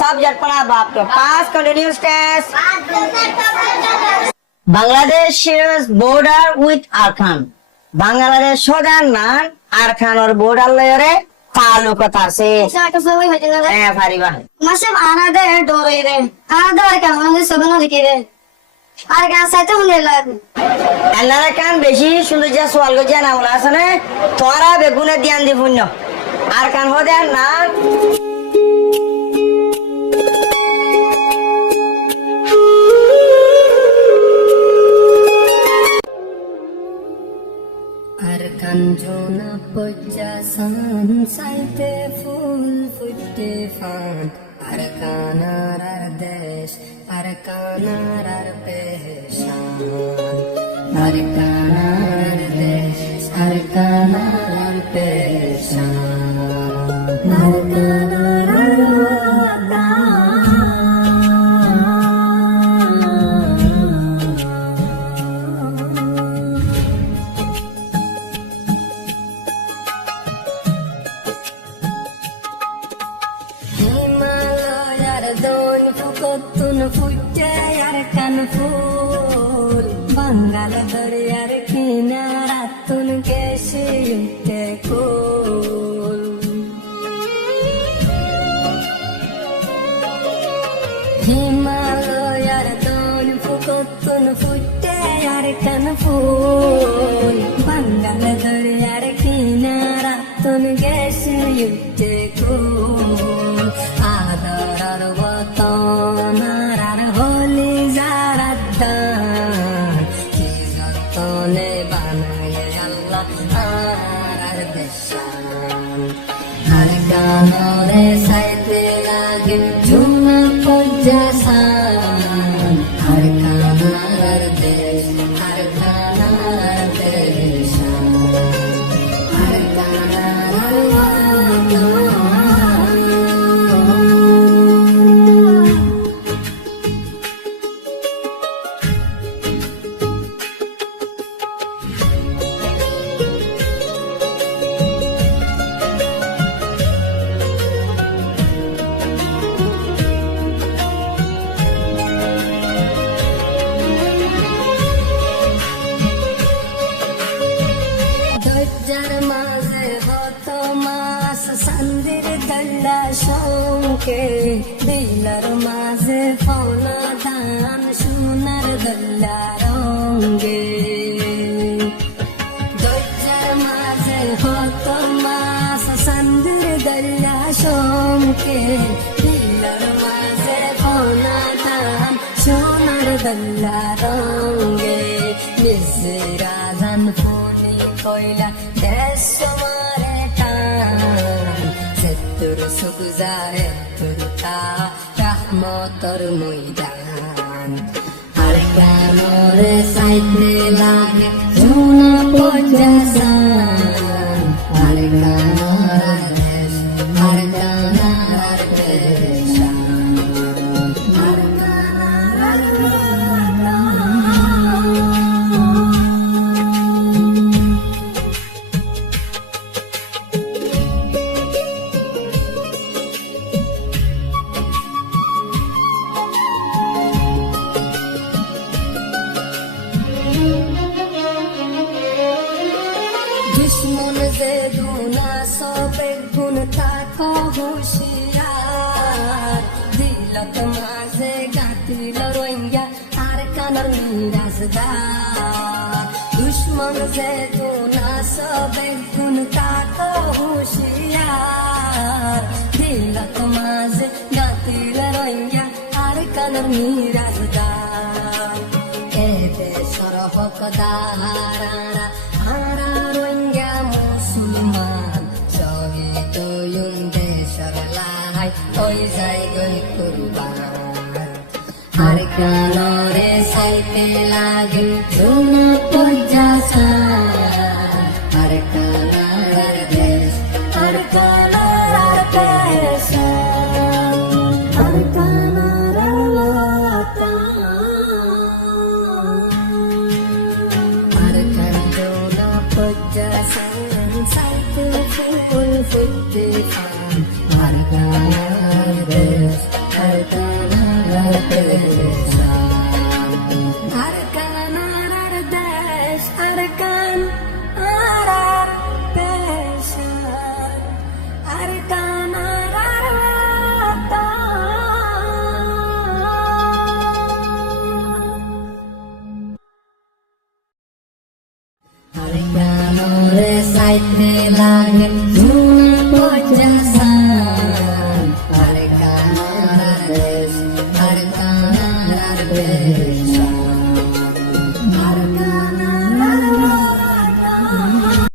Subject पढ़ा बाप तो पास continuous test Bangladesh shares border with Arkan Bangladesh सोडान नान आरखान और border लेरे तालुकत আছে ফারিবা মাসে আনাদে ডরে রে আনাদে আর কেমন সবন লিখে রে আর গান সাইতে হুনে লাগে আল্লাহর কান বেশি সুন্দর যা সোয়াল গো জানা বলা আছে না তোরা বেগুনে ধ্যান দি পুণ্য আর কান হদে না Kanjona pojja san saite full futte fan arkanar ardesh arkanar arpeshan arkanar ardesh arkanar arpeshan arkanar Tun futte arkan ful Bangal daryar kinaratun keshiyutte kul Himalayar don fukotun futte arkan ful Bangal daryar kinaratun keshiyutte kul Adarar watan arar holi zaraddan Kizatone banaye Allah arar deshan Arkanore saite lagin juna pojjasan Arkanar desh arkanar deshan Arkanar দিলার মাঝে ফলা ধান সোনার দল্লা রঙ্গে দরজার মাঝে হত মাস সান্দির দল্লা সঙ্গে দিলার মাঝে ফলা ধান সোনার দল্লা রঙ্গে নিজে রাধান ফোনি কইলা দেশ মারে টান সেতুর সুখ যায় rahmatar moidan arkanore saite lage juna pojjasan arkanar desh arkanar deshan arkanar दुश्मन से दूना सोबे गुण ताको होशियार दिलत माजे गातिल रोइंगा आरकानर मिराजदार दुश्मन से दूना सोबे गुण ताको होशियार दिलत माजे गातिल रोइंगा आरकानर मिराजदार एते सरहक दारारा Ara roingya musulman Shahid yung deshar lahay Oy jai gun kurban Arkanore saite lagin juna pojjasan Arkanar desh arkanar deshan Arkanar watan Arkan juna pojjasan saite ফুল ফুটতে থাক, আর কানার দেশ, আর কানার দেশ।